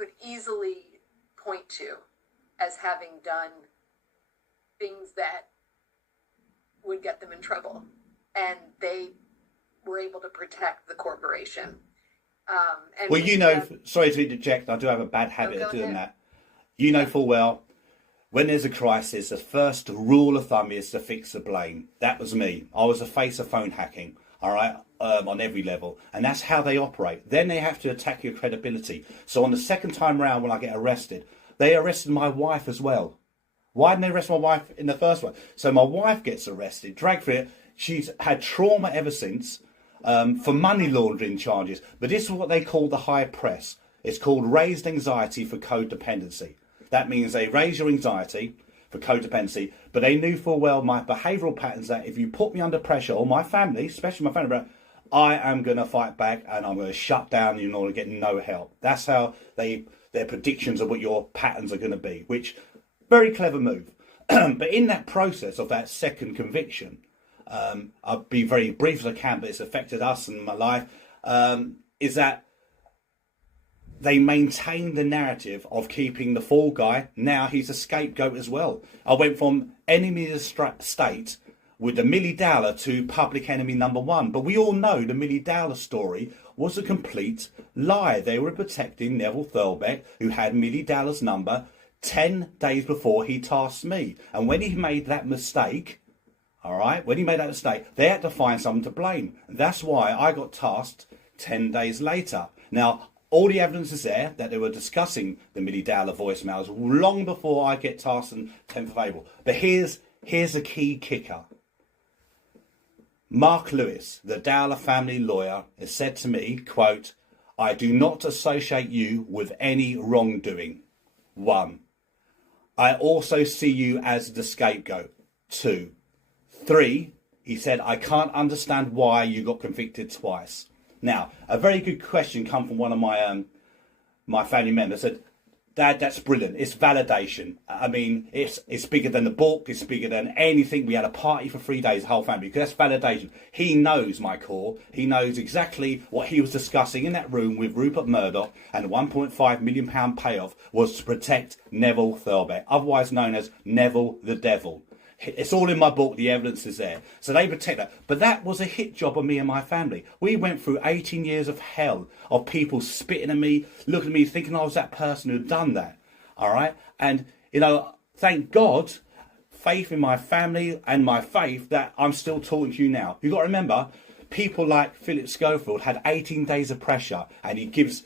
could easily point to as having done things that would get them in trouble. And they were able to protect the corporation. Well, you know, sorry to interject, I do have a bad habit of doing that. You know full well, when there's a crisis, the first rule of thumb is to fix the blame. That was me. I was the face of phone hacking, all right, on every level. And that's how they operate. Then they have to attack your credibility. So on the second time round when I get arrested, they arrested my wife as well. Why didn't they arrest my wife in the first one? So my wife gets arrested, dragged for it. She's had trauma ever since. For money laundering charges. But this is what they call the high press. It's called raised anxiety for codependency. That means they raise your anxiety for codependency, but they knew full well my behavioural patterns that if you put me under pressure, or my family, especially my family, I am going to fight back and I'm going to shut down in order to get no help. That's how their predictions of what your patterns are going to be, which, very clever move. But in that process of that second conviction, I'll be very brief as I can, but it's affected us and my life, is that they maintain the narrative of keeping the fall guy. Now he's a scapegoat as well. I went from enemy of the state with the Milly Dowler to public enemy number one. But we all know the Milly Dowler story was a complete lie. They were protecting Neville Thurlbeck, who had Milly Dowler's number 10 days before he tasked me. And when he made that mistake, all right, when he made that mistake, they had to find someone to blame. That's why I got tasked 10 days later. Now, all the evidence is there that they were discussing the Milly Dowler voicemails long before I get tasked on 10th of April. But here's a key kicker. Mark Lewis, the Dowler family lawyer, has said to me, quote, "I do not associate you with any wrongdoing. 1. I also see you as the scapegoat. 2. 3, he said, I can't understand why you got convicted twice." Now, a very good question come from one of my family members. Said, "Dad, that's brilliant. It's validation. I mean, it's bigger than the book. It's bigger than anything. We had a party for 3 days, the whole family, because that's validation." He knows my core. He knows exactly what he was discussing in that room with Rupert Murdoch, and the £1.5 million payoff was to protect Neville Thurlbeck, otherwise known as Neville the Devil. It's all in my book, the evidence is there. So they protect that. But that was a hit job on me and my family. We went through 18 years of hell, of people spitting at me, looking at me, thinking I was that person who'd done that. All right? And, you know, thank God, faith in my family and my faith that I'm still talking to you now. You've got to remember, people like Philip Schofield had 18 days of pressure, and he gives,